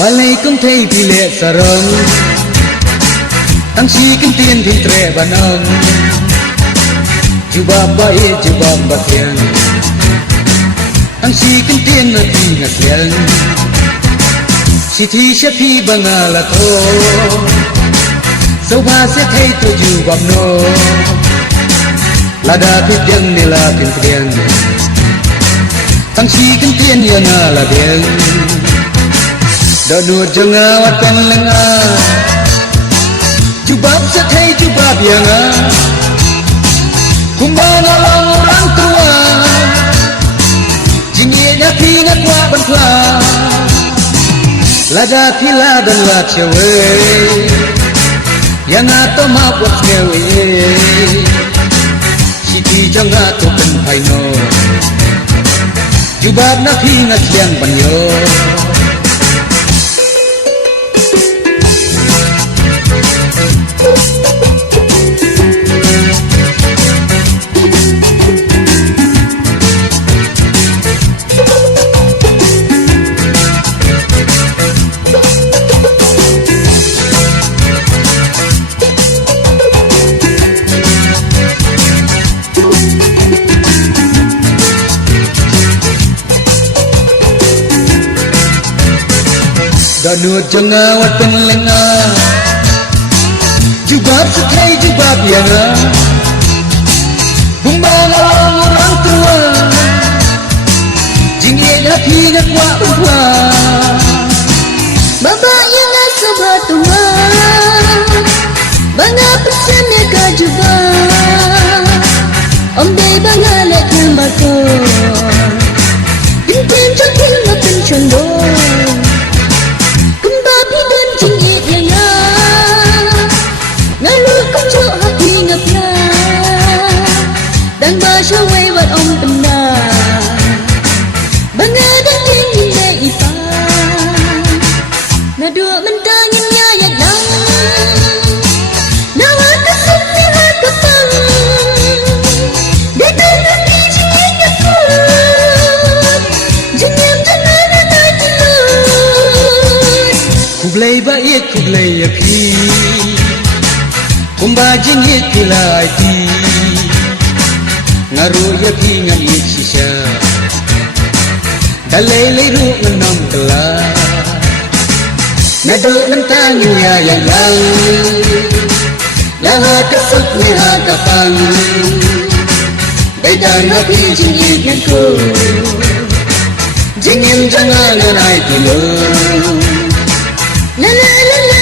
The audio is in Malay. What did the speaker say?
balai công thay vì lệ sờ rong tăng chi kinh tiền thì trẻ bàn ông chú ba ba tiền tăng chi kinh tiền là thì ngặt tiền chỉ thi sẽ thi bằng là thôi dẫu ba sẽ thay tôi chú bầm nô là đã biết tiền này là tiền tăng chi kinh tiền như là tiền Danu jangan watan lengah Jubab setai jubab yang Kumbang alang orang tua Jingnya pingat kuat bantla Lada pila dan la cewek Yang atau mabuk cewek Siti jangan atau penpai no Jubab na pingat yang banyo Danu jangan watan lengah Jubab setai jubab yang Bumbang orang tua Jingnya pingat kuat bantla Baba yang asal tua Bangga pesannya ke jubab Om day bangga lekang batu Pintin cantik makin condong Dan bahasa wewat om benar Bangadan tinggi ipa Naduk mentangin nyayat lang Nawat kesuk lihat kepang Dekat nanti jingin nyakut Jenyam jangan anai telut Kublai baik kublai api Kumba jingit pilai pi Ngaruh ya pingan sisa Dalai liru menam telah Naduk mentangin ya yang Laha kesuk liha kapang Baidan api jingit nganku Jingin jangan anai tilu La la la la